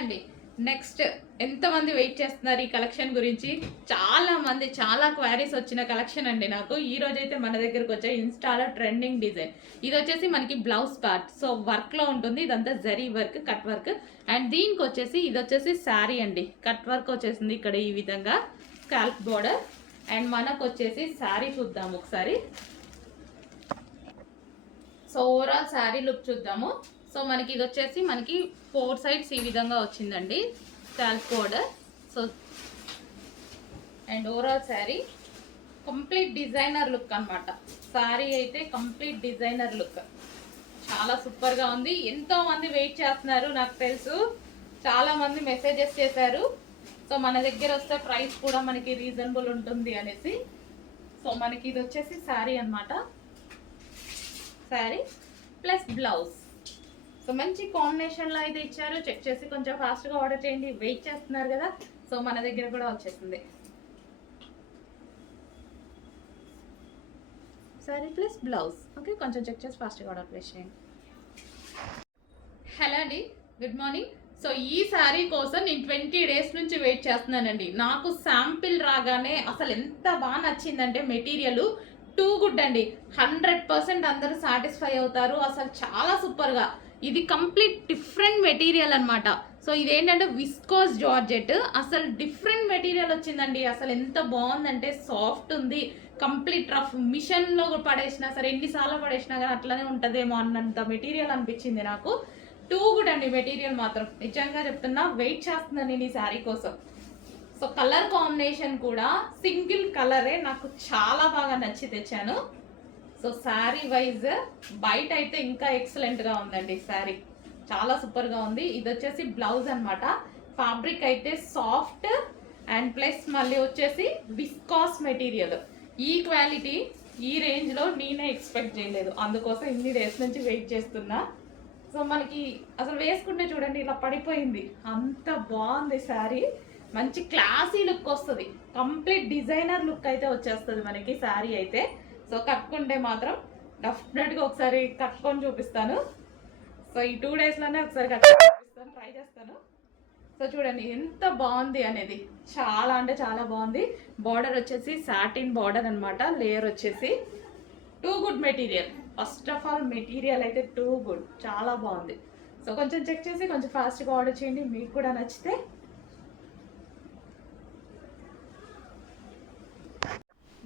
అండి. నెక్స్ట్ ఎంతమంది వెయిట్ చేస్తున్నారు ఈ కలెక్షన్ గురించి? చాలా మంది చాలా క్వైరీస్ వచ్చిన కలెక్షన్ అండి నాకు. ఈ రోజైతే మన దగ్గరకు వచ్చే ఇన్స్టాలో ట్రెండింగ్ డిజైన్. ఇది వచ్చేసి మనకి బ్లౌజ్ పార్ట్. సో వర్క్లో ఉంటుంది. ఇదంతా zari work, cut work. And దీనికి వచ్చేసి ఇది వచ్చేసి శారీ అండి. కట్ వర్క్ వచ్చేసింది ఇక్కడ ఈ విధంగా స్కాల్ప్ బోర్డర్. అండ్ మనకు వచ్చేసి శారీ చూద్దాము ఒకసారి. సో ఓవరాల్ శారీ లుక్ చూద్దాము. సో మనకి ఇది వచ్చేసి మనకి 4 సైడ్స్ ఈ విధంగా వచ్చిందండి scalp border. So and overall sari complete designer look అనమాట. శారీ అయితే కంప్లీట్ డిజైనర్ లుక్, చాలా సూపర్గా ఉంది. ఎంతో మంది వెయిట్ చేస్తున్నారు, నాకు తెలుసు. చాలా మంది మెసేజెస్ చేశారు. సో మన దగ్గర వస్తే ప్రైస్ కూడా మనకి రీజనబుల్ ఉంటుంది అనేసి. సో మనకి ఇది వచ్చేసి శారీ అనమాట. Sari plus blouse. సో మంచి కాంబినేషన్లో అయితే ఇచ్చారు. చెక్ చేసి కొంచెం ఫాస్ట్గా ఆర్డర్ చేయండి. వెయిట్ చేస్తున్నారు కదా. సో మన దగ్గర కూడా వచ్చేసింది శారీ ప్లస్ బ్లౌజ్. ఓకే, కొంచెం చెక్ చేసి ఫాస్ట్గా ఆర్డర్ ప్లేస్ చేయండి. హలో అండి, గుడ్ మార్నింగ్. సో ఈ శారీ కోసం నేను 20 డేస్ నుంచి వెయిట్ చేస్తున్నానండి. నాకు శాంపిల్ రాగానే అసలు ఎంత బాగా నచ్చిందంటే మెటీరియల్ టూ గుడ్ అండి. 100% అందరూ సాటిస్ఫై అవుతారు. అసలు చాలా సూపర్గా. ఇది కంప్లీట్ డిఫరెంట్ మెటీరియల్ అనమాట. సో ఇదేంటంటే విస్కోస్ జార్జెట్. అసలు డిఫరెంట్ మెటీరియల్ వచ్చిందండి. అసలు ఎంత బాగుందంటే సాఫ్ట్ ఉంది. కంప్లీట్ రఫ్ మిషన్లో పడేసినా సరే, ఎన్నిసార్లు పడేసినా కానీ అట్లనే ఉంటుందేమో అన్నంత మెటీరియల్ అనిపించింది నాకు. టూ గుడ్ అండి మెటీరియల్ మాత్రం. నిజంగా చెప్తున్నా, వెయిట్ చేస్తున్నాను నేను ఈ శారీ కోసం. సో కలర్ కాంబినేషన్ కూడా సింగిల్ కలరే నాకు చాలా బాగా నచ్చి తెచ్చాను. సో శారీ వైజ్ బయట అయితే ఇంకా ఎక్సలెంట్గా ఉందండి. శారీ చాలా సూపర్గా ఉంది. ఇది వచ్చేసి బ్లౌజ్ అనమాట. ఫ్యాబ్రిక్ అయితే సాఫ్ట్ అండ్ ప్లస్ మళ్ళీ వచ్చేసి విస్కాస్ మెటీరియల్. ఈ క్వాలిటీ ఈ రేంజ్లో నేనే ఎక్స్పెక్ట్ చేయలేదు. అందుకోసం ఇన్ని డేస్ నుంచి వెయిట్ చేస్తున్నా. సో మనకి అసలు వేసుకుంటే చూడండి ఇలా పడిపోయింది. అంత బాగుంది శారీ. మంచి క్లాసీ లుక్ వస్తుంది. కంప్లీట్ డిజైనర్ లుక్ అయితే వచ్చేస్తుంది మనకి శారీ అయితే. సో కట్టుకుంటే మాత్రం డెఫినెట్గా ఒకసారి కట్టుకొని చూపిస్తాను. సో ఈ 2 డేస్లోనే ఒకసారి కట్టుకొని చూపిస్తాను, ట్రై చేస్తాను. సో చూడండి ఎంత బాగుంది అనేది. చాలా అంటే చాలా బాగుంది. బార్డర్ వచ్చేసి సాటిన్ బార్డర్ అనమాట. లేయర్ వచ్చేసి two good material. First of all material అయితే టూ గుడ్, చాలా బాగుంది. సో కొంచెం చెక్ చేసి కొంచెం ఫాస్ట్గా ఆర్డర్ చేయండి. మీకు కూడా నచ్చితే.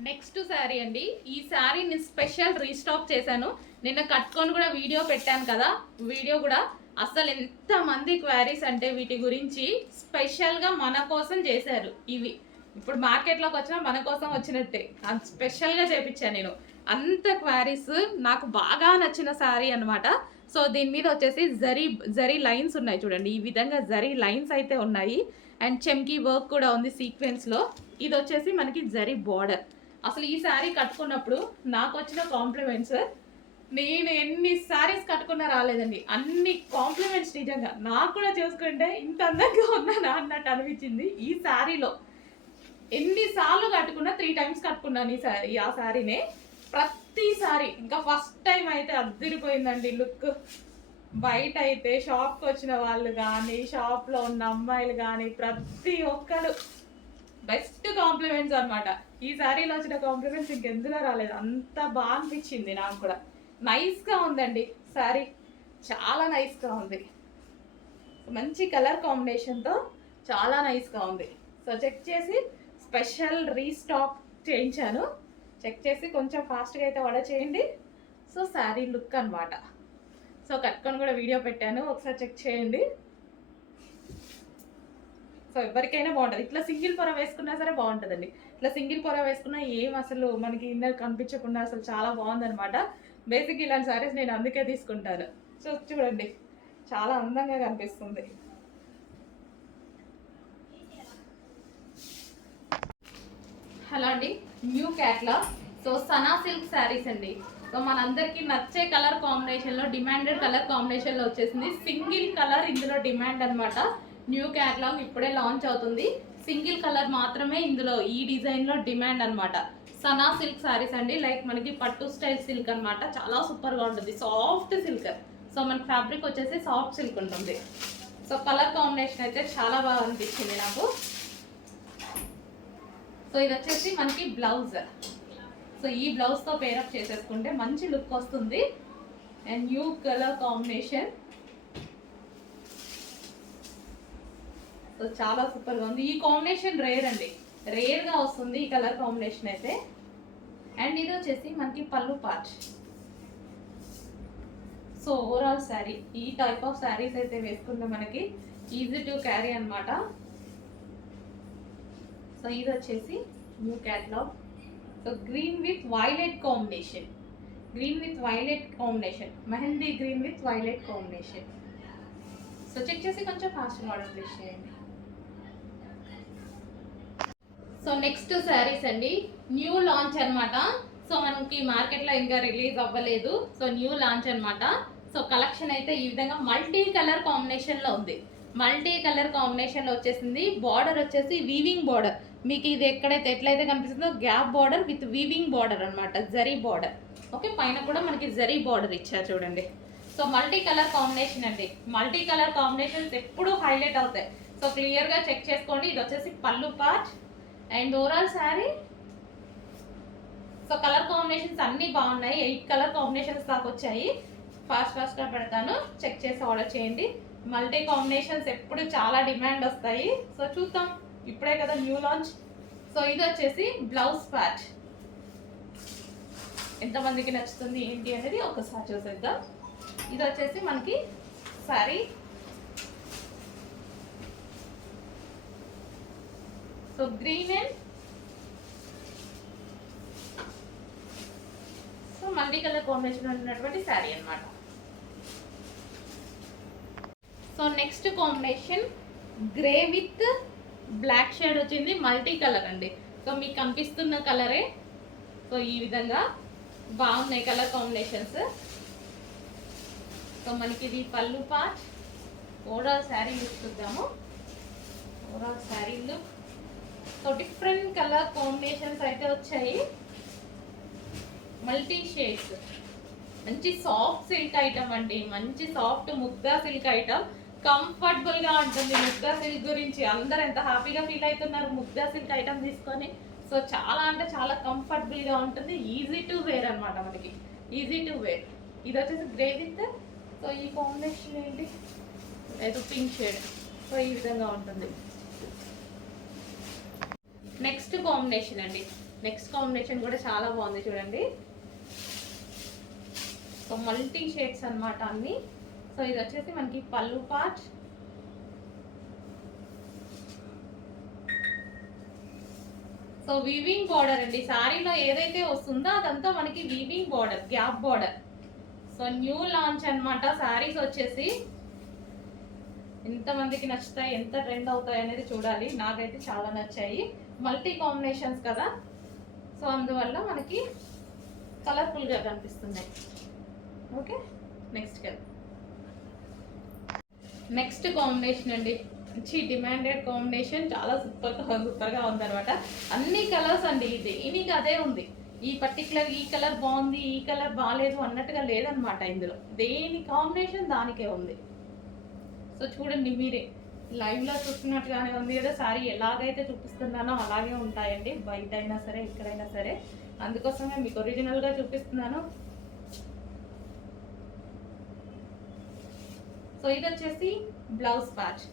నెక్స్ట్ శారీ అండి. ఈ శారీ నేను స్పెషల్ రీస్టాక్ చేశాను. నిన్న కట్టుకొని కూడా వీడియో పెట్టాను కదా. వీడియో కూడా అసలు ఎంతమంది క్వారీస్ అంటే వీటి గురించి స్పెషల్గా మన కోసం చేశారు. ఇవి ఇప్పుడు మార్కెట్లోకి వచ్చినా మన కోసం వచ్చినట్టే. అది స్పెషల్గా చేపించాను నేను. అంత క్వారీస్ నాకు బాగా నచ్చిన శారీ అనమాట. సో దీని మీద వచ్చేసి జరీ లైన్స్ ఉన్నాయి చూడండి. ఈ విధంగా జరీ లైన్స్ అయితే ఉన్నాయి. అండ్ చెమ్కీ వర్క్ కూడా ఉంది సీక్వెన్స్లో. ఇది వచ్చేసి మనకి జరీ బార్డర్. అసలు ఈ శారీ కట్టుకున్నప్పుడు నాకు వచ్చిన కాంప్లిమెంట్స్ నేను ఎన్ని శారీస్ కట్టుకున్నా రాలేదండి. అన్ని కాంప్లిమెంట్స్ నిజంగా. నాకు కూడా చూసుకుంటే ఇంత అందంగా ఉన్నానా అన్నట్టు అనిపించింది. ఈ శారీలో ఎన్నిసార్లు కట్టుకున్నా 3 టైమ్స్ కట్టుకున్నాను ఆ శారీనే. ప్రతిసారి ఇంకా ఫస్ట్ టైం అయితే అద్దరిపోయిందండి లుక్. బయట అయితే షాప్కి వచ్చిన వాళ్ళు కానీ, షాప్లో ఉన్న అమ్మాయిలు కానీ ప్రతి ఒక్కరు బెస్ట్ కాంప్లిమెంట్స్ అనమాట. ఈ శారీలో వచ్చిన కాంప్లిమెంట్స్ ఇంకెందులో రాలేదు. అంత బాగా అనిపించింది నాకు కూడా. నైస్గా ఉందండి శారీ, చాలా నైస్గా ఉంది. మంచి కలర్ కాంబినేషన్తో చాలా నైస్గా ఉంది. సో చెక్ చేసి స్పెషల్ రీస్టాక్ చేయించాను. చెక్ చేసి కొంచెం ఫాస్ట్గా అయితే ఆర్డర్ చేయండి. సో శారీ లుక్ అనమాట. సో కట్టుకొని కూడా వీడియో పెట్టాను, ఒకసారి చెక్ చేయండి. సో ఎవరికైనా బాగుంటుంది. ఇట్లా సింగిల్ పొర వేసుకున్నా సరే బాగుంటుందండి. ఇట్లా సింగిల్ పొర వేసుకున్నా ఏం అసలు మనకి ఇన్నర్ కనిపించకుండా అసలు చాలా బాగుందనమాట. బేసిక్ ఇలాంటి సారీస్ నేను అందుకే తీసుకుంటాను. సో చూడండి చాలా అందంగా కనిపిస్తుంది. హలో అండి, new catalogue. So Sana silk saris అండి. సో మనందరికీ నచ్చే కలర్ కాంబినేషన్లో, డిమాండెడ్ కలర్ కాంబినేషన్లో వచ్చేసింది. సింగిల్ కలర్ ఇందులో డిమాండ్ అనమాట. న్యూ క్యాట్లాగ్ ఇప్పుడే లాంచ్ అవుతుంది. సింగిల్ కలర్ మాత్రమే ఇందులో ఈ డిజైన్లో డిమాండ్ అనమాట. సనా సిల్క్ శారీస్ అండి. లైక్ మనకి పట్టు స్టైల్ సిల్క్ అనమాట. చాలా సూపర్గా ఉంటుంది. Soft silk. సో మన ఫ్యాబ్రిక్ వచ్చేసి సాఫ్ట్ సిల్క్ ఉంటుంది. సో కలర్ కాంబినేషన్ అయితే చాలా బాగా అనిపించింది నాకు. సో ఇది వచ్చేసి మనకి బ్లౌజ్. సో ఈ బ్లౌజ్తో పేరప్ చేసేసుకుంటే మంచి లుక్ వస్తుంది. And new colour combination. So చాలా సూపర్గా ఉంది. ఈ కాంబినేషన్ రేర్ అండి, రేర్గా వస్తుంది ఈ కలర్ కాంబినేషన్ అయితే. అండ్ ఇది వచ్చేసి మనకి పళ్ళు పార్ట్. సో ఓవరాల్ శారీ, ఈ టైప్ ఆఫ్ శారీస్ అయితే వేసుకుంటే మనకి ఈజీ టు క్యారీ అనమాట. సో ఇది వచ్చేసి new catalogue. So green with violet combination, green with violet combination, mehndi green with violet combination. So check చేసి కొంచెం ఫాస్ట్గా ఆర్డర్ ప్లేస్ చేయండి. సో నెక్స్ట్ శారీస్ అండి, న్యూ లాంచ్ అనమాట. సో మనకి మార్కెట్లో ఇంకా రిలీజ్ అవ్వలేదు. సో న్యూ లాంచ్ అనమాట. సో కలెక్షన్ అయితే ఈ విధంగా మల్టీ కలర్ కాంబినేషన్లో ఉంది. మల్టీ కలర్ కాంబినేషన్లో వచ్చేసింది. బార్డర్ వచ్చేసి వీవింగ్ బార్డర్. మీకు ఇది ఎట్లయితే కనిపిస్తుందో gap border with weaving border అనమాట, జరీ బార్డర్. ఓకే, పైన కూడా మనకి జరీ బార్డర్ ఇచ్చారు చూడండి. సో మల్టీ కలర్ కాంబినేషన్ అండి. మల్టీ కలర్ కాంబినేషన్స్ ఎప్పుడూ హైలైట్ అవుతాయి. సో క్లియర్గా చెక్ చేసుకోండి. ఇది వచ్చేసి పళ్ళు part and overall sari. So colour combinations అన్నీ బాగున్నాయి. 8 కలర్ కాంబినేషన్స్ దాకా వచ్చాయి. ఫాస్ట్గా పెడతాను, చెక్ చేసి ఆర్డర్ చేయండి. మల్టీ కాంబినేషన్స్ ఎప్పుడు చాలా డిమాండ్ వస్తాయి. సో చూద్దాం, ఇప్పుడే కదా న్యూ లాంచ్. సో ఇది వచ్చేసి బ్లౌజ్ పార్ట్. ఎంతమందికి నచ్చుతుంది ఏంటి అనేది ఒకసారి చూసేద్దాం. ఇది వచ్చేసి మనకి sari. So green and so multi colour combination ఉన్నటువంటి శారీ అనమాట. So next combination grey with black shade వచ్చింది, మల్టీ కలర్ అండి. సో మీకు కనిపిస్తున్న కలరే. సో ఈ విధంగా బాగున్నాయి కలర్ కాంబినేషన్స్. సో మనకి ఇది పళ్ళు పార్ట్. ఓవరాల్ శారీ లుక్ చూద్దాము. Overall sari look. So different colour combinations అయితే వచ్చాయి, మల్టీ షేడ్స్. మంచి సాఫ్ట్ సిల్క్ ఐటమ్ అండి, మంచి సాఫ్ట్ ముగ్దా సిల్క్ ఐటమ్. కంఫర్టబుల్గా ఉంటుంది. ముగ్దా సిల్క్ గురించి అందరు ఎంత హ్యాపీగా ఫీల్ అవుతున్నారు ముగ్దా సిల్క్ ఐటమ్ తీసుకొని. సో చాలా అంటే చాలా కంఫర్టబుల్గా ఉంటుంది. ఈజీ టు వేర్ అనమాట, మనకి ఈజీ టు వేర్. ఇది వచ్చేసి గ్రే విత్, సో ఈ కాంబినేషన్ ఏంటి, ఏదో పింక్ షేడ్. సో ఈ విధంగా ఉంటుంది. నెక్స్ట్ కాంబినేషన్ అండి. నెక్స్ట్ కాంబినేషన్ కూడా చాలా బాగుంది చూడండి. సో మల్టీ షేడ్స్ అనమాట అన్ని. సో ఇది వచ్చేసి మనకి పళ్ళు పార్ట్. సో వీవింగ్ బార్డర్ అండి. శారీలో ఏదైతే వస్తుందో అదంతా మనకి weaving border, gap border. So new launch అనమాట శారీస్ వచ్చేసి. ఎంతమందికి నచ్చుతాయి, ఎంత ట్రెండ్ అవుతాయి అనేది చూడాలి. నాకైతే చాలా నచ్చాయి. మల్టీ కాంబినేషన్స్ కదా, సో అందువల్ల మనకి కలర్ఫుల్గా కనిపిస్తున్నాయి. ఓకే, నెక్స్ట్ కాంబినేషన్ అండి. మంచి డిమాండెడ్ కాంబినేషన్, చాలా సూపర్గా ఉందన్నమాట. అన్ని కలర్స్ అండి, దేనికి అదే ఉంది. ఈ పర్టికులర్ ఈ కలర్ బాగుంది, ఈ కలర్ బాగాలేదు అన్నట్టుగా లేదనమాట. ఇందులో దేని కాంబినేషన్ దానికే ఉంది. సో చూడండి మీరే, లైవ్లో చూస్తున్నట్టుగానే ఉంది కదా. సారీ ఎలాగైతే చూపిస్తున్నానో అలాగే ఉంటాయండి, బయట అయినా సరే ఎక్కడైనా సరే. అందుకోసమే మీకు ఒరిజినల్గా చూపిస్తున్నాను. సో ఇది వచ్చేసి బ్లౌజ్ పార్ట్.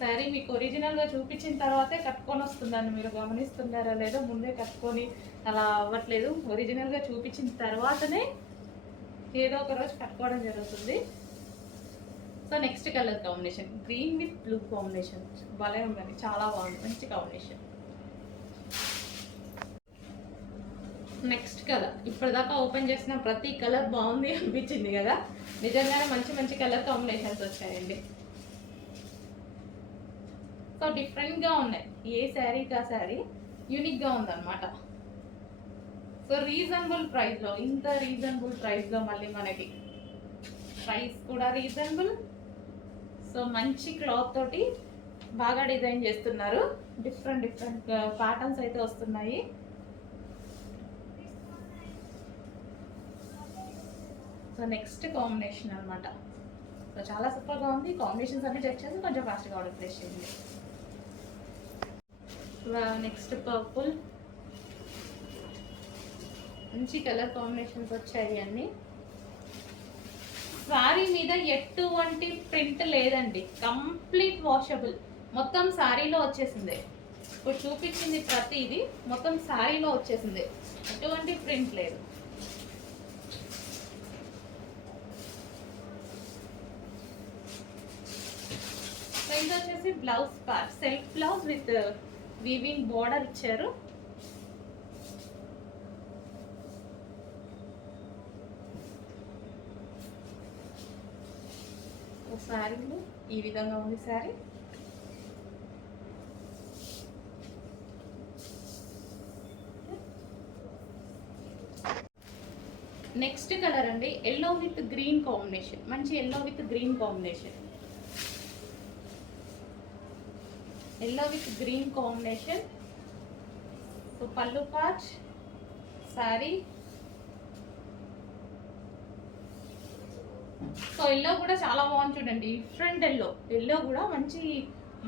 శారీ మీకు ఒరిజినల్గా చూపించిన తర్వాతే కట్టుకొని వస్తుందని మీరు గమనిస్తున్నారా లేదో, ముందే కట్టుకొని అలా అవ్వట్లేదు. ఒరిజినల్గా చూపించిన తర్వాతనే ఏదో ఒక రోజు కట్టుకోవడం జరుగుతుంది. So next colour combination green with blue combination. భలే ఉందండి, చాలా బాగుంది, మంచి కాంబినేషన్. నెక్స్ట్ కలర్, ఇప్పటిదాకా ఓపెన్ చేసిన ప్రతి కలర్ బాగుంది అనిపించింది కదా. నిజంగానే మంచి మంచి కలర్ కాంబినేషన్స్ వచ్చాయండి. సో డిఫరెంట్గా ఉన్నాయి, ఏ శారీకి ఆ శారీ యూనిక్గా ఉందన్నమాట. సో రీజనబుల్ ప్రైస్లో, ఇంత రీజనబుల్ ప్రైస్లో మళ్ళీ మనకి ప్రైస్ కూడా రీజనబుల్. సో మంచి క్లాత్ తోటి బాగా డిజైన్ చేస్తున్నారు. డిఫరెంట్ ప్యాటర్న్స్ అయితే వస్తున్నాయి. సో నెక్స్ట్ కాంబినేషన్ అనమాట. సో చాలా సూపర్గా ఉంది. కాంబినేషన్స్ అన్ని చెక్ చేసి కొంచెం ఫాస్ట్గా ఆర్డర్ ప్లేస్ చేయండి. నెక్స్ట్ పర్పుల్, మంచి కలర్ కాంబినేషన్స్ వచ్చాయి అన్ని. శారీ మీద ఎటువంటి ప్రింట్ లేదండి, కంప్లీట్ వాషబుల్. మొత్తం శారీలో వచ్చేసింది. ఇప్పుడు చూపించింది ప్రతిది మొత్తం శారీలో వచ్చేసింది, ఎటువంటి ప్రింట్ లేదు. ఇది వచ్చేసి blouse part, self blouse with weaving border ఇచ్చారు. శారీలో ఈ విధంగా ఉంది శారీ. నెక్స్ట్ కలర్ అండి, ఎల్లో విత్ గ్రీన్ కాంబినేషన్, మంచి yellow with green combination. Yellow with green combination. So పళ్ళు పార్ట్, శారీ. సో ఎల్లో కూడా చాలా బాగుంది చూడండి, డిఫరెంట్ ఎల్లో. ఎల్లో కూడా మంచి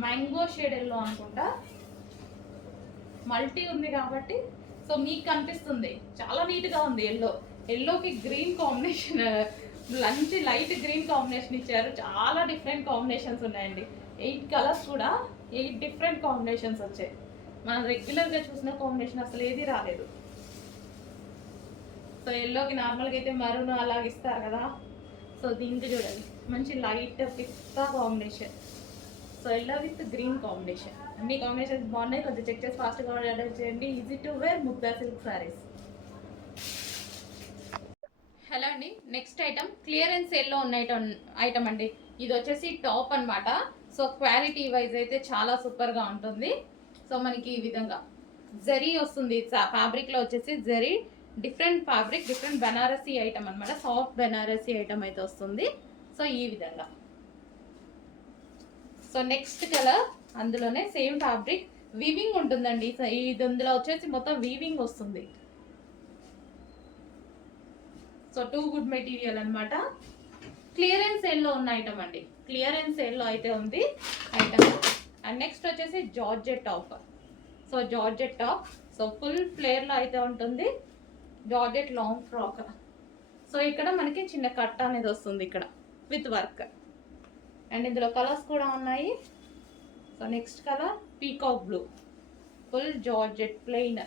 మ్యాంగో షేడ్ ఎల్లో అనుకుంటా, మల్టీ ఉంది కాబట్టి సో మీకు కనిపిస్తుంది. చాలా నీట్గా ఉంది ఎల్లో. ఎల్లోకి గ్రీన్ కాంబినేషన్, మంచి లైట్ గ్రీన్ కాంబినేషన్ ఇచ్చారు. చాలా డిఫరెంట్ కాంబినేషన్స్ ఉన్నాయండి. 8 కలర్స్ కూడా 8 డిఫరెంట్ కాంబినేషన్స్ వచ్చాయి. మనం రెగ్యులర్గా చూసిన కాంబినేషన్ అసలు ఏది రాలేదు. సో ఎల్లోకి నార్మల్గా అయితే మరూన్ అలాగ ఇస్తారు కదా, సో దీనికి చూడండి మంచి light pista combination. So yellow with green combination. అన్ని కాంబినేషన్స్ బాగున్నాయి. కొంచెం చెక్ చేసి ఫాస్ట్గా ఆర్డర్ చేయండి. Easy to wear Mugdha silk saris. Hello అండి, నెక్స్ట్ ఐటమ్ క్లియరెన్స్ సేల్లో ఉన్న ఐటమ్ అండి. ఇది వచ్చేసి టాప్ అనమాట. సో క్వాలిటీ వైజ్ అయితే చాలా సూపర్గా ఉంటుంది. సో మనకి ఈ విధంగా జరీ వస్తుంది, ఫ్యాబ్రిక్లో వచ్చేసి zari, different fabric, different Banarasi item అనమాట. సాఫ్ట్ బెనారసీ ఐటమ్ అయితే వస్తుంది. సో ఈ విధంగా. సో నెక్స్ట్ కలర్, అందులోనే సేమ్ ఫ్యాబ్రిక్, వీవింగ్ ఉంటుందండి. ఇది ఇందులో వచ్చేసి మొత్తం వీవింగ్ వస్తుంది. సో టూ గుడ్ మెటీరియల్ అనమాట. క్లియరెన్స్ సేల్లో ఉన్న ఐటమ్ అండి, క్లియరెన్స్ సేల్లో అయితే ఉంది ఐటమ్. అండ్ నెక్స్ట్ వచ్చేసి georgette top. So georgette top, so full ఫ్లేర్లో అయితే ఉంటుంది. Georgette long frock. సో ఇక్కడ మనకి చిన్న కట్ అనేది వస్తుంది ఇక్కడ విత్ వర్క్. అండ్ ఇందులో కలర్స్ కూడా ఉన్నాయి. So next colour peacock blue, full georgette plain.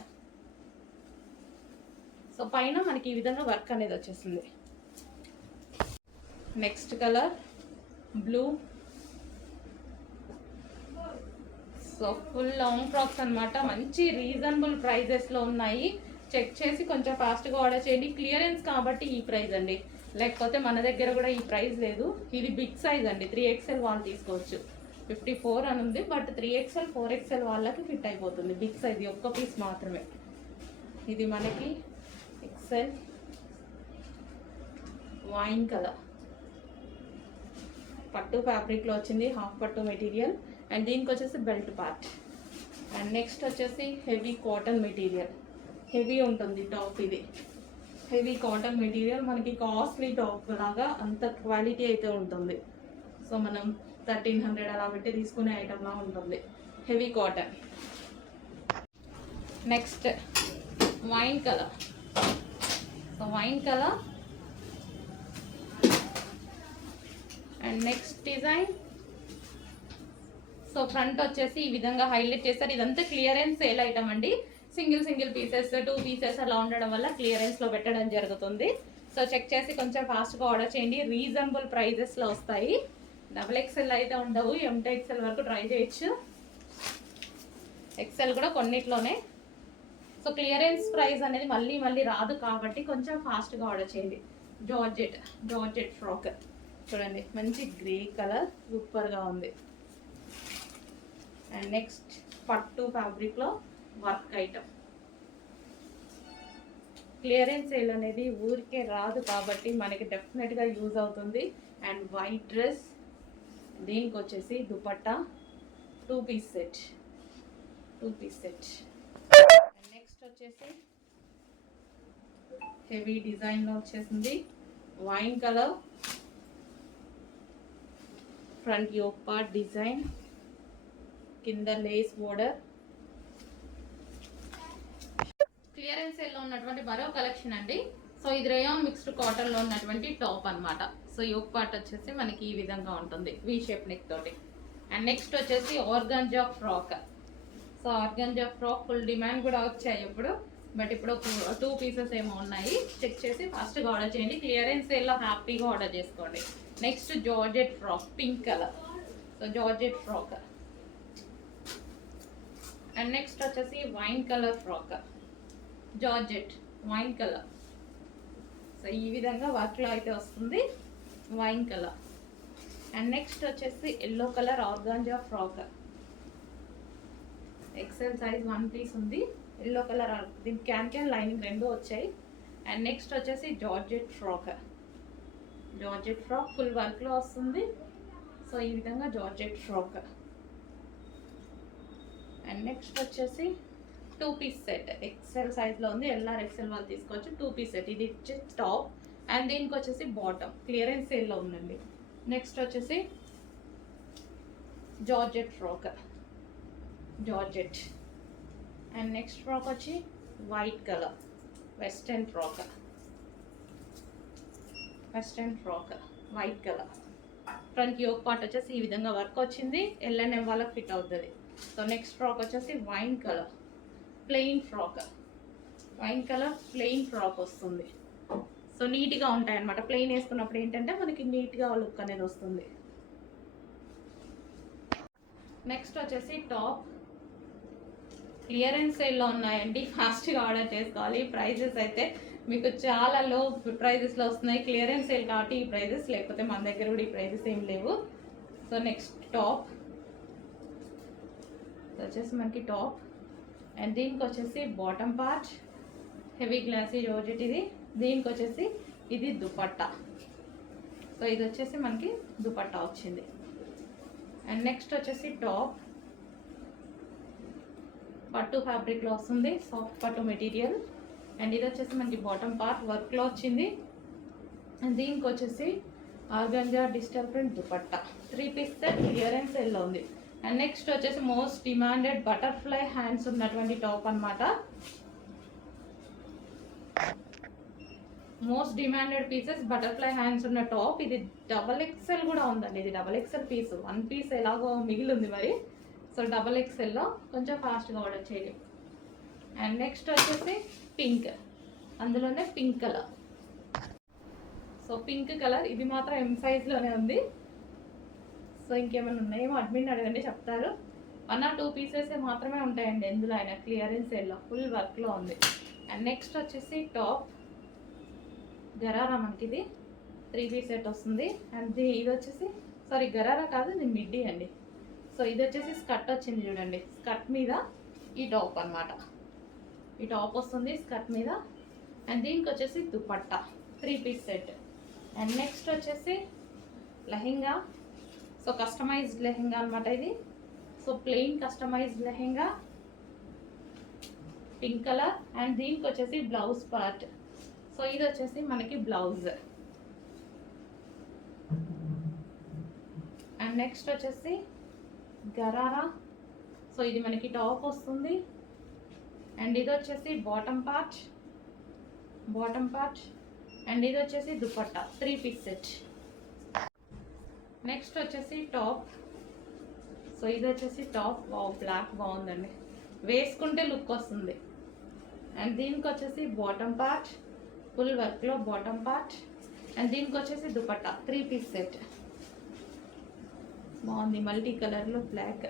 So పైన మనకి ఈ విధంగా వర్క్ అనేది వచ్చేసింది. Next colour blue. So full long frocks అనమాట. మంచి రీజనబుల్ ప్రైజెస్లో ఉన్నాయి. చెక్ చేసి కొంచెం ఫాస్ట్గా ఆర్డర్ చేయండి. క్లియరెన్స్ కాబట్టి ఈ ప్రైస్ అండి, లేకపోతే మన దగ్గర కూడా ఈ ప్రైస్ లేదు. ఇది బిగ్ సైజ్ అండి, 3XL వాళ్ళు తీసుకోవచ్చు. 54 అని ఉంది, బట్ 3XL 4XL వాళ్ళకి ఫిట్ అయిపోతుంది. బిగ్ సైజ్ ఒక్క పీస్ మాత్రమే. ఇది మనకి XL వైన్ కలర్, పట్టు ఫ్యాబ్రిక్లో వచ్చింది, హాఫ్ పట్టు మెటీరియల్. అండ్ దీనికి వచ్చేసి బెల్ట్ పార్ట్. అండ్ నెక్స్ట్ వచ్చేసి హెవీ కాటన్ మెటీరియల్, హెవీ ఉంటుంది టాప్. ఇది హెవీ కాటన్ మెటీరియల్, మనకి కాస్ట్లీ టాప్ లాగా అంత క్వాలిటీ అయితే ఉంటుంది. సో మనం 1300 అలా పెట్టి తీసుకునే ఐటమ్లా ఉంటుంది, heavy cotton. Next wine colour. So wine colour. And next design. So front వచ్చేసి ఈ విధంగా హైలైట్ చేస్తారు. ఇదంతా క్లియరెన్స్ సేల్ ఐటమ్ అండి. సింగిల్ పీసెస్, 2 పీసెస్ అలా ఉండడం వల్ల క్లియరెన్స్లో పెట్టడం జరుగుతుంది. సో చెక్ చేసి కొంచెం ఫాస్ట్గా ఆర్డర్ చేయండి. రీజనబుల్ ప్రైజెస్లో వస్తాయి. XXL అయితే ఉండవు, MXL వరకు ట్రై చేయొచ్చు. XL కూడా కొన్నిట్లోనే. సో క్లియరెన్స్ ప్రైస్ అనేది మళ్ళీ రాదు కాబట్టి కొంచెం ఫాస్ట్గా ఆర్డర్ చేయండి. జార్జెట్ ఫ్రాక్ చూడండి, మంచి గ్రే కలర్, సూపర్గా ఉంది. అండ్ నెక్స్ట్ పట్టు ఫ్యాబ్రిక్లో వర్క్ ఐటమ్. క్లియరెన్స్ సేల్ అనేది ఊరికే రాదు కాబట్టి మనకి డెఫినెట్గా యూజ్ అవుతుంది. అండ్ వైట్ డ్రెస్, దీనికి వచ్చేసి dupatta, 2 piece set. And next వచ్చేసి హెవీ డిజైన్లో వచ్చేసింది wine colour. Front yoke part design, కింద లేస్ బోర్డర్. క్లియరెన్స్ సేల్ లో ఉన్నటువంటి మరో కలెక్షన్ అండి. సో ఇది రేయాన్ మిక్స్డ్ కాటన్ లో ఉన్నటువంటి టాప్ అన్నమాట. సో యోక్ పార్ట్ వచ్చేసి మనకి ఈ విధంగా ఉంటుంది వి షేప్ నెక్ తోటి. అండ్ నెక్స్ట్ వచ్చేసి organza frock. So organza frock full demand కూడా వచ్చాయి ఇప్పుడు, బట్ ఇప్పుడు 2 పీసెస్ ఏమో ఉన్నాయి. చెక్ చేసి ఫాస్ట్గా ఆర్డర్ చేయండి. క్లియరెన్స్ సేల్లో హ్యాపీగా ఆర్డర్ చేసుకోండి. Next georgette frock, pink colour. So georgette frock. And next వచ్చేసి wine colour frock, georgette wine colour. So ఈ విధంగా వర్క్లో అయితే వస్తుంది, వైన్ కలర్. అండ్ నెక్స్ట్ వచ్చేసి yellow colour organza frock. XL size 1 piece ఉంది, ఎల్లో కలర్. దీనికి క్యాన్ లైనింగ్ 2 వచ్చాయి. అండ్ నెక్స్ట్ వచ్చేసి georgette frock. Georgette frock full వర్క్లో వస్తుంది. సో ఈ విధంగా జార్జెట్ ఫ్రాక్. అండ్ నెక్స్ట్ వచ్చేసి 2 పీస్ సెట్, ఎక్సెల్ సైజ్లో ఉంది. ఎల్ఆర్ ఎక్సెల్ వాళ్ళు తీసుకోవచ్చు. 2 పీస్ సెట్. ఇది వచ్చేసి టాప్ అండ్ దీనికి వచ్చేసి బాటమ్. క్లియరెన్స్ సేల్లో ఉందండి. నెక్స్ట్ వచ్చేసి georgette frock, georgette. And next frock వచ్చి white colour, western frock. Western frock white colour. Front yoke part వచ్చేసి ఈ విధంగా వర్క్ వచ్చింది. ఎల్ఎన్ఎం వాళ్ళకి ఫిట్ అవుతుంది. సో నెక్స్ట్ ఫ్రాక్ వచ్చేసి wine colour plain frock. Wine colour plain frock వస్తుంది. So నీట్గా ఉంటాయి అన్నమాట. ప్లెయిన్ వేసుకున్నప్పుడు ఏంటంటే మనకి నీట్గా లుక్ అనేది వస్తుంది. నెక్స్ట్ వచ్చేసి టాప్. క్లియరెన్స్ సేల్లో ఉన్నాయండి, ఫాస్ట్గా ఆర్డర్ చేసుకోవాలి. ప్రైజెస్ అయితే మీకు చాలా లో ప్రైజెస్లో వస్తున్నాయి. క్లియరెన్స్ సేల్ కాబట్టి ఈ ప్రైజెస్, లేకపోతే మన దగ్గర కూడా ఈ ప్రైజెస్ ఏం లేవు. సో నెక్స్ట్ టాప్ వచ్చేసి మనకి టాప్. అండ్ దీనికి వచ్చేసి bottom part heavy glossy georgette ఇది. దీనికి వచ్చేసి ఇది దుపట్టా. సో ఇది వచ్చేసి మనకి దుపట్టా వచ్చింది. అండ్ నెక్స్ట్ వచ్చేసి టాప్ పట్టు ఫ్యాబ్రిక్లో వస్తుంది, సాఫ్ట్ పట్టు మెటీరియల్. అండ్ ఇది వచ్చేసి మనకి బాటమ్ పార్ట్ వర్క్లో వచ్చింది. అండ్ దీనికి వచ్చేసి organza digital print dupatta. 3 piece set clearance సేల్లో ఉంది. అండ్ నెక్స్ట్ వచ్చేసి మోస్ట్ డిమాండెడ్ బటర్ఫ్లై హ్యాండ్స్ ఉన్నటువంటి టాప్ అన్నమాట. Most demanded pieces butterfly hands ఉన్న టాప్. ఇది డబల్ ఎక్సెల్ కూడా ఉందండి. ఇది డబల్ ఎక్సెల్ పీస్. 1 పీస్ ఎలాగో మిగిలి ఉంది మరి. సో డబల్ ఎక్సెల్లో కొంచెం ఫాస్ట్గా ఆర్డర్ చేయండి. అండ్ నెక్స్ట్ వచ్చేసి పింక్, అందులోనే pink colour. So pink colour ఇది మాత్రం ఎం సైజ్లోనే ఉంది. సో ఇంకేమైనా ఉన్నాయేమో అడ్మిన్ అడగండి, చెప్తారు. 1 or 2 పీసెస్ మాత్రమే ఉంటాయండి ఎందులో అయినా. క్లియరెన్స్ సేల్లో ఫుల్ వర్క్లో ఉంది. అండ్ నెక్స్ట్ వచ్చేసి టాప్ గరారా. మనకి ఇది 3 పీస్ సెట్ వస్తుంది. అండ్ ఇది వచ్చేసి సారీ గరారా కాదు, ఇది మిడ్డీ అండి. సో ఇది వచ్చేసి స్కర్ట్ వచ్చింది చూడండి. స్కర్ట్ మీద ఈ టాప్ అన్నమాట. ఈ టాప్ వస్తుంది స్కర్ట్ మీద. అండ్ దీనికి వచ్చేసి dupatta 3 piece set. And next వచ్చేసి లెహెంగా. సో కస్టమైజ్డ్ లెహెంగా అనమాట ఇది. So plain customised lehenga pink colour. And దీనికి వచ్చేసి బ్లౌజ్ పార్ట్. సో ఇది వచ్చేసి మనకి బ్లౌజ్. అండ్ నెక్స్ట్ వచ్చేసి గరారా. సో ఇది మనకి టాప్ వస్తుంది. అండ్ ఇది వచ్చేసి bottom part, bottom part. And ఇది వచ్చేసి దుపట్టా 3 పీస్ సెట్. నెక్స్ట్ వచ్చేసి టాప్. సో ఇది వచ్చేసి టాప్. వావ్ బ్లాక్ బాగుందండి, వేసుకుంటే లుక్ వస్తుంది. అండ్ దీనికి వచ్చేసి బాటమ్ పార్ట్ ఫుల్ వర్క్లో బాటమ్ పార్ట్. అండ్ దీనికి వచ్చేసి దుపట్టా 3 పీస్ సెట్. బాగుంది మల్టీ కలర్లో బ్లాక్.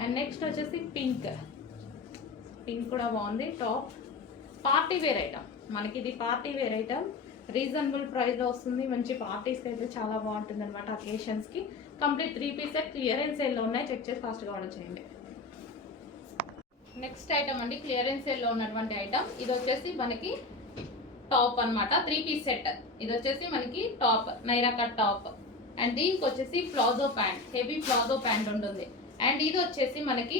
అండ్ నెక్స్ట్ వచ్చేసి పింక్. పింక్ కూడా బాగుంది. టాప్ పార్టీ వేర్ ఐటమ్ మనకి. ఇది పార్టీ వేర్ ఐటమ్, రీజనబుల్ ప్రైస్లో వస్తుంది. మంచి పార్టీస్కి అయితే చాలా బాగుంటుంది అనమాట, అకేషన్స్కి. కంప్లీట్ 3 పీస్ సెట్ క్లియరెన్స్ సేల్లో ఉన్నాయి. చెక్ చేసి ఫాస్ట్గా ఆర్డర్ చేయండి. నెక్స్ట్ ఐటమ్ అండి, క్లియరెన్స్ సేల్లో ఉన్నటువంటి ఐటమ్. ఇది వచ్చేసి మనకి టాప్ అన్నమాట, 3 పీస్ సెట్. ఇది వచ్చేసి మనకి top, Naira cut top. And దీనికి వచ్చేసి palazzo pant, heavy palazzo pant ఉంటుంది. అండ్ ఇది వచ్చేసి మనకి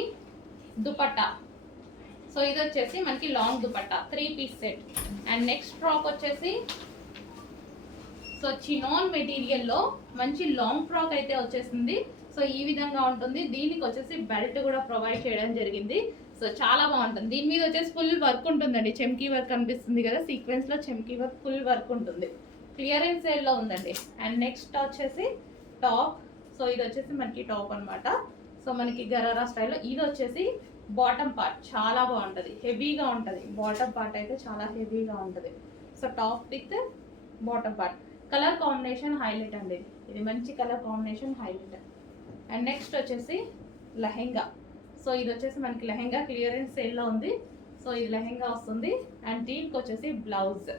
దుపట్టా. సో ఇది వచ్చేసి మనకి long dupatta 3 piece set. And next frock వచ్చేసి సో చినాన్ మెటీరియల్లో మంచి లాంగ్ ఫ్రాక్ అయితే వచ్చేసింది. సో ఈ విధంగా ఉంటుంది. దీనికి వచ్చేసి బెల్ట్ కూడా ప్రొవైడ్ చేయడం జరిగింది. సో చాలా బాగుంటుంది. దీని మీద వచ్చేసి ఫుల్ వర్క్ ఉంటుందండి. చెమ్కీ వర్క్ కనిపిస్తుంది కదా, సీక్వెన్స్లో చెమ్కీ వర్క్ ఫుల్ వర్క్ ఉంటుంది. క్లియరెన్స్ సేల్లో ఉందండి. అండ్ నెక్స్ట్ వచ్చేసి టాప్. సో ఇది వచ్చేసి మనకి టాప్ అనమాట. సో మనకి గరారా స్టైల్లో ఇది వచ్చేసి బాటమ్ పార్ట్ చాలా బాగుంటుంది, హెవీగా ఉంటుంది. బాటమ్ పార్ట్ అయితే చాలా హెవీగా ఉంటుంది. So top with bottom part colour combination highlight అండి. ఇది మంచి colour combination highlight. And next వచ్చేసి లెహెంగా. సో ఇది వచ్చేసి మనకి లెహెంగా క్లియరెన్స్ సేల్లో ఉంది. సో ఇది లెహెంగా వస్తుంది. అండ్ దీనికి వచ్చేసి బ్లౌజ్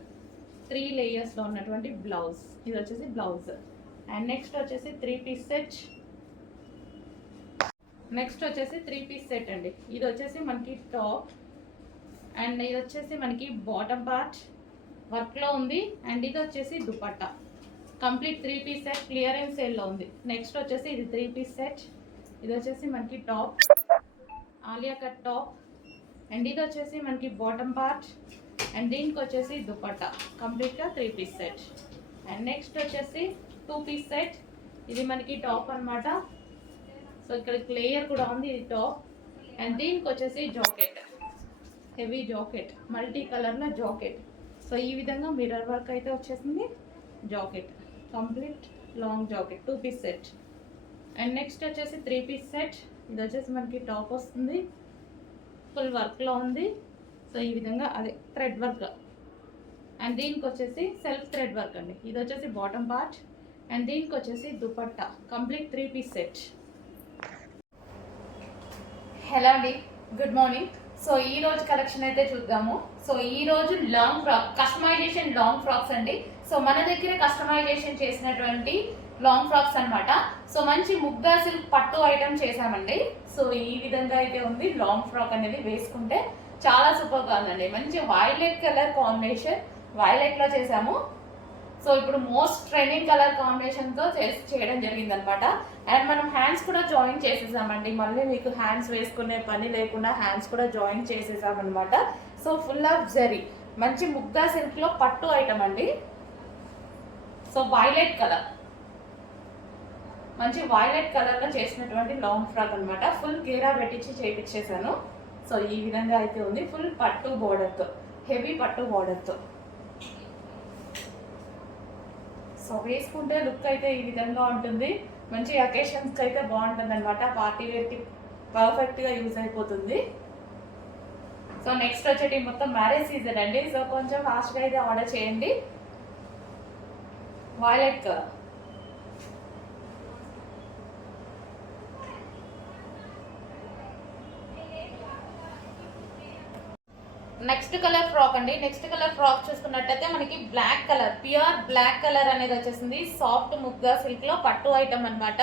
3 లేయర్స్లో ఉన్నటువంటి బ్లౌజ్. ఇది వచ్చేసి బ్లౌజ్. అండ్ నెక్స్ట్ వచ్చేసి 3 పీస్ సెట్. నెక్స్ట్ వచ్చేసి 3 పీస్ సెట్ అండి. ఇది వచ్చేసి మనకి టాప్ అండ్ ఇది వచ్చేసి మనకి బాటమ్ పార్ట్ వర్క్లో ఉంది. అండ్ ఇది వచ్చేసి dupatta complete 3 piece set clearance సేల్లో ఉంది. నెక్స్ట్ వచ్చేసి ఇది 3 పీస్ సెట్. ఇది వచ్చేసి మనకి top Alia cut top. And ఇది వచ్చేసి మనకి బాటమ్ పార్ట్. అండ్ దీనికి వచ్చేసి దుపట్టా కంప్లీట్గా 3 పీస్ సెట్. అండ్ నెక్స్ట్ వచ్చేసి 2 పీస్ సెట్. ఇది మనకి టాప్ అనమాట. సో ఇక్కడ లేయర్ కూడా ఉంది, ఇది టాప్. అండ్ దీనికి వచ్చేసి జాకెట్, హెవీ జాకెట్, మల్టీ కలర్లో జాకెట్. సో ఈ విధంగా మిర్రర్ వర్క్ అయితే వచ్చేసింది. Jacket complete long jacket 2 piece set. And next వచ్చేసి 3 పీస్ సెట్. ఇది వచ్చేసి మనకి టాప్ వస్తుంది, ఫుల్ వర్క్లో ఉంది. సో ఈ విధంగా అదే థ్రెడ్ వర్క్. అండ్ దీనికి వచ్చేసి సెల్ఫ్ థ్రెడ్ వర్క్ అండి. ఇది వచ్చేసి బాటమ్ పార్ట్. అండ్ దీనికి వచ్చేసి dupatta complete 3 piece set. Hello అండి, గుడ్ మార్నింగ్. సో ఈ రోజు కలెక్షన్ అయితే చూద్దాము. సో ఈ రోజు long frock customization long frocks అండి. సో మన దగ్గర కస్టమైజేషన్ చేసినటువంటి లాంగ్ ఫ్రాక్స్ అనమాట. సో మంచి ముగ్గా సిల్క్ పట్టు ఐటమ్ చేసామండి. సో ఈ విధంగా అయితే ఉంది. లాంగ్ ఫ్రాక్ అనేది వేసుకుంటే చాలా సూపర్గా ఉందండి. మంచి వైలెట్ కలర్ కాంబినేషన్, వైలెట్లో చేసాము. సో ఇప్పుడు మోస్ట్ ట్రెండింగ్ కలర్ కాంబినేషన్తో చేయడం జరిగింది అనమాట. అండ్ మనం హ్యాండ్స్ కూడా జాయిన్ చేసేసామండి. మళ్ళీ మీకు హ్యాండ్స్ వేసుకునే పని లేకుండా హ్యాండ్స్ కూడా జాయిన్ చేసేసామన్నమాట. సో ఫుల్ ఆఫ్ జరీ మంచి ముగ్గా సిల్క్లో పట్టు ఐటమ్ అండి. సో వైలెట్ కలర్, మంచి వైలెట్ కలర్లో చేసినటువంటి లాంగ్ ఫ్రాక్ అనమాట. ఫుల్ గేరా పెట్టించి చేయించేసాను. సో ఈ విధంగా అయితే ఉంది. ఫుల్ పట్టు బోర్డర్తో, హెవీ పట్టు బోర్డర్తో. సో వేసుకుంటే లుక్ అయితే ఈ విధంగా ఉంటుంది. మంచి అకేషన్స్కి అయితే బాగుంటుంది అనమాట. పార్టీ వేర్కి పర్ఫెక్ట్గా యూజ్ అయిపోతుంది. సో నెక్స్ట్ వచ్చేటి మొత్తం మ్యారేజ్ సీజన్ అండి. సో కొంచెం ఫాస్ట్గా అయితే ఆర్డర్ చేయండి. Violet colour, next colour frock అండి. నెక్స్ట్ కలర్ ఫ్రాక్ చూసుకున్నట్టయితే మనకి black colour, pure black colour అనేది వచ్చేసింది. సాఫ్ట్ ముగ్గా సిల్క్ లో పట్టు ఐటమ్ అనమాట.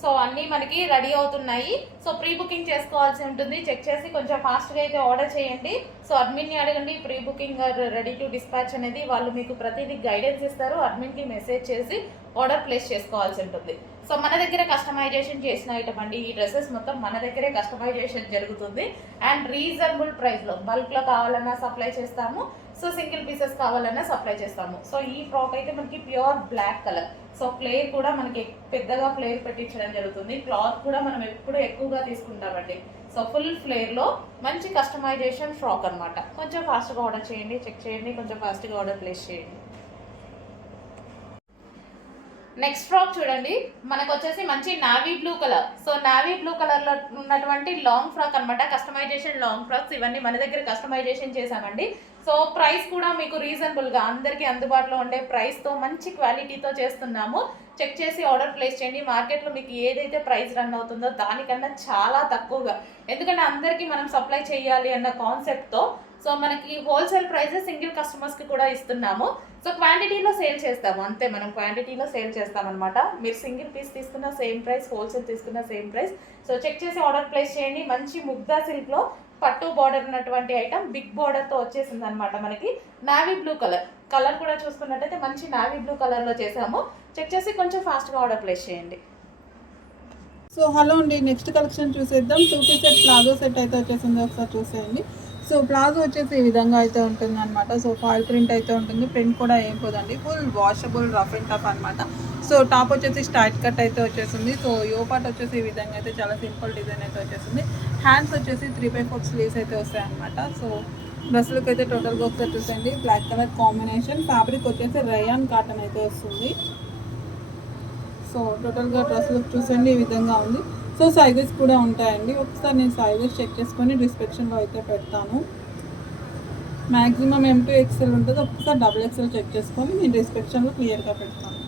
సో అన్నీ మనకి రెడీ అవుతున్నాయి. సో ప్రీ బుకింగ్ చేసుకోవాల్సి ఉంటుంది. చెక్ చేసి కొంచెం ఫాస్ట్గా అయితే ఆర్డర్ చేయండి. సో అడ్మిన్ని అడగండి. Pre booking ready to dispatch అనేది వాళ్ళు మీకు ప్రతిదీ గైడెన్స్ ఇస్తారు. అడ్మిన్కి మెసేజ్ చేసి ఆర్డర్ ప్లేస్ చేసుకోవాల్సి ఉంటుంది. సో మన దగ్గర కస్టమైజేషన్ చేసిన ఐటమ్ అండి. ఈ డ్రెస్సెస్ మొత్తం మన దగ్గరే కస్టమైజేషన్ జరుగుతుంది. అండ్ రీజనబుల్ ప్రైస్లో బల్క్లో కావాలన్నా సప్లై చేస్తాము. సో సింగిల్ పీసెస్ కావాలన్నా సప్లై చేస్తాము. సో ఈ ఫ్రాక్ అయితే మనకి pure black colour. So flare కూడా మనకి పెద్దగా ఫ్లేర్ పెట్టించడం జరుగుతుంది. క్లాత్ కూడా మనం ఎప్పుడు ఎక్కువగా తీసుకుంటామండి. సో ఫుల్ ఫ్లేర్లో మంచి కస్టమైజేషన్ ఫ్రాక్ అనమాట. కొంచెం ఫాస్ట్గా ఆర్డర్ చేయండి, చెక్ చేయండి, కొంచెం ఫాస్ట్గా ఆర్డర్ ప్లేస్ చేయండి. నెక్స్ట్ ఫ్రాక్ చూడండి. మనకు వచ్చేసి మంచి navy blue colour. So navy blue కలర్లో ఉన్నటువంటి లాంగ్ ఫ్రాక్ అనమాట. కస్టమైజేషన్ లాంగ్ ఫ్రాక్స్ ఇవన్నీ మన దగ్గర కస్టమైజేషన్ చేసామండి. సో ప్రైస్ కూడా మీకు రీజనబుల్గా అందరికీ అందుబాటులో ఉండే ప్రైస్తో మంచి క్వాలిటీతో చేస్తున్నాము. చెక్ చేసి ఆర్డర్ ప్లేస్ చేయండి. మార్కెట్లో మీకు ఏదైతే ప్రైస్ రన్ అవుతుందో దానికన్నా చాలా తక్కువగా, ఎందుకంటే అందరికీ మనం సప్లై చేయాలి అన్న కాన్సెప్ట్తో సో మనకి హోల్సేల్ ప్రైజెస్ సింగిల్ కస్టమర్స్కి కూడా ఇస్తున్నాము. సో క్వాంటిటీలో సేల్ చేస్తాము అంతే, మనం క్వాంటిటీలో సేల్ చేస్తామన్నమాట. మీరు సింగిల్ పీస్ తీసుకున్న సేమ్ ప్రైస్, హోల్సేల్ తీసుకున్న సేమ్ ప్రైస్. సో చెక్ చేసి ఆర్డర్ ప్లేస్ చేయండి. మంచి ముగ్దా సిల్క్లో పట్టు బార్డర్ ఉన్నటువంటి ఐటమ్, బిగ్ బార్డర్తో వచ్చేసింది అనమాట. మనకి నావీ బ్లూ కలర్ కూడా చూసుకున్నట్టయితే మంచి నావీ బ్లూ కలర్లో చేసాము. చెక్ చేసి కొంచెం ఫాస్ట్గా ఆర్డర్ ప్లేస్ చేయండి. సో హలో అండి, నెక్స్ట్ కలెక్షన్ చూసేద్దాం. 2 పీస్ సెట్ ప్లాజో సెట్ అయితే వచ్చేసింది, ఒకసారి చూసేయండి. సో ప్లాజో వచ్చేసి ఈ విధంగా అయితే ఉంటుంది అనమాట. సో ఫాయిల్ ప్రింట్ అయితే ఉంటుంది, ప్రింట్ కూడా ఏం పోదండి, full washable rough and tough అనమాట. సో టాప్ వచ్చేసి స్టైట్ కట్ అయితే వచ్చేసింది. సో యో పార్ట్ వచ్చేసి ఈ విధంగా అయితే చాలా సింపుల్ డిజైన్ అయితే వచ్చేసింది. హ్యాండ్స్ వచ్చేసి 3/4 స్లీవ్స్ అయితే వస్తాయి అనమాట. సో డ్రెస్ లుక్ అయితే టోటల్గా ఒకసారి చూసండి, బ్లాక్ కలర్ కాంబినేషన్, ఫ్యాబ్రిక్ వచ్చేసి రయాన్ కాటన్ అయితే వస్తుంది. సో టోటల్గా డ్రెస్ లుక్ చూసండి ఈ విధంగా ఉంది. సో సైజెస్ కూడా ఉంటాయండి, ఒకసారి నేను సైజెస్ చెక్ చేసుకొని డిస్క్రిప్షన్లో అయితే పెడతాను. మ్యాక్సిమం M2 XL ఉంటుంది, ఒకసారి XXL చెక్ చేసుకొని నేను డిస్క్రిప్షన్లో క్లియర్గా పెడతాను.